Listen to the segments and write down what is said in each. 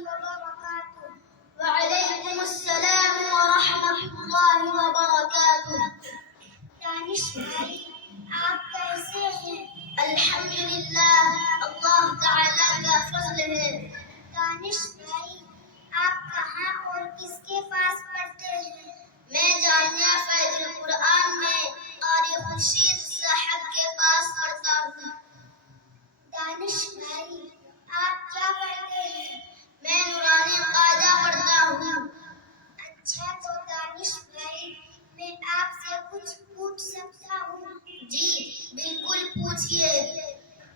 वबरकातुहू। वअलैकुम अस्सलाम वरहमतुल्लाहि वबरकातुहू। दानिश भाई, आप कैसे हैं? अल्हम्दुलिल्लाह, अल्लाह ताला का फज़ल है। दानिश भाई, आप कहाँ और किसके पास पढ़ते हैं? मैं जामिया फैजुल कुरआन में क़ारी खुर्शीद साहब के पास पढ़ता हूँ। दानिश भाई, आप क्या पढ़ते हैं? मैं नूरानी क़ायदा पढ़ता हूँ। अच्छा, तो दानिश भाई, मैं आपसे कुछ पूछ सकता हूँ? जी बिल्कुल, पूछिए।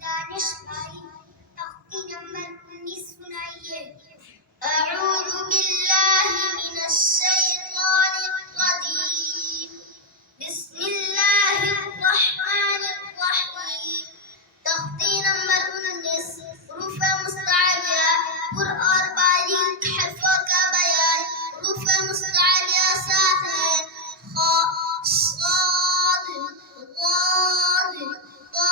दानिश भाई, तख्ती नंबर 19 सुनाइए। अऊज़ु बिल्लाहि मिनश शैतानिर रजीम। बिस्मिल्लाहिर्रहमानिर्रहीम। तख्ती नंबर 19 हुरूफ़ मुस्तअलिया पुर और बारीक हर्फों का बयान। हुरूफ़ मुस्तअलिया सात हैं: ख, साद, दाद, ता,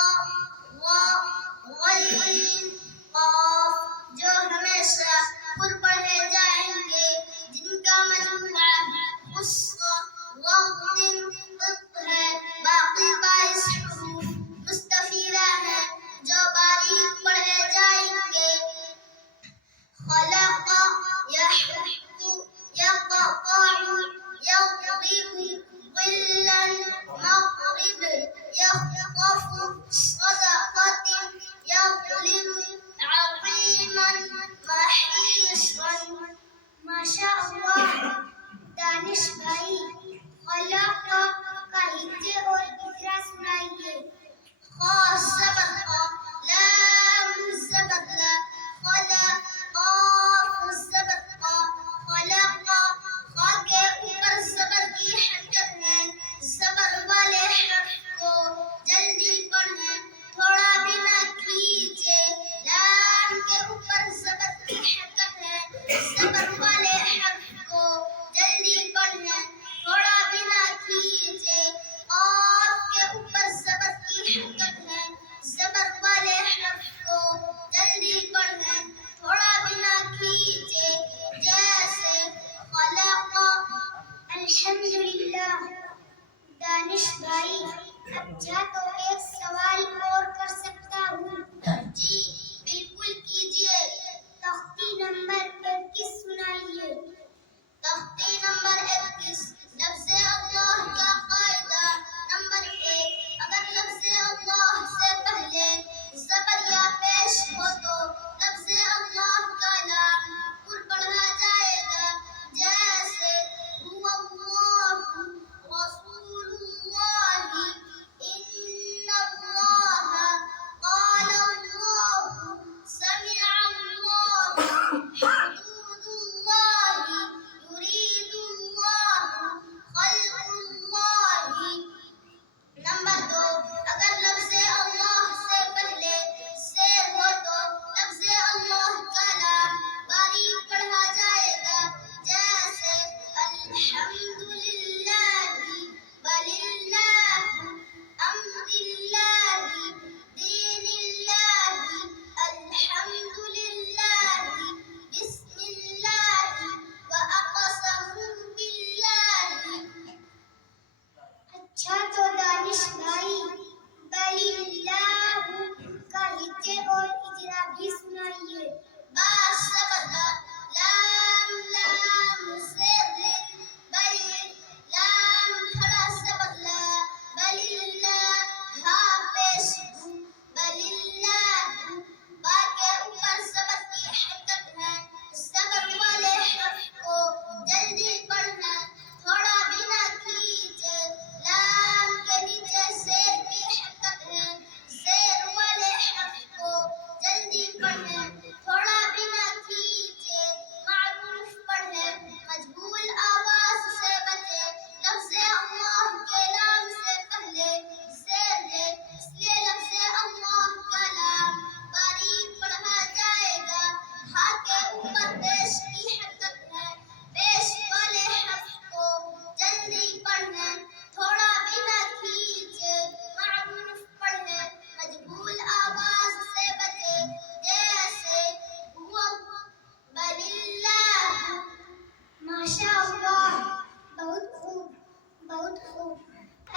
बहुत खूब।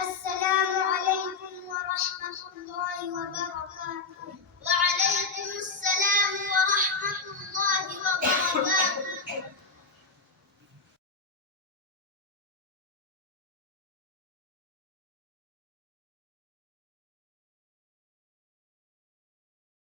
अस्सलामु अलैकुम व रहमतुल्लाहि व बरकातुहू।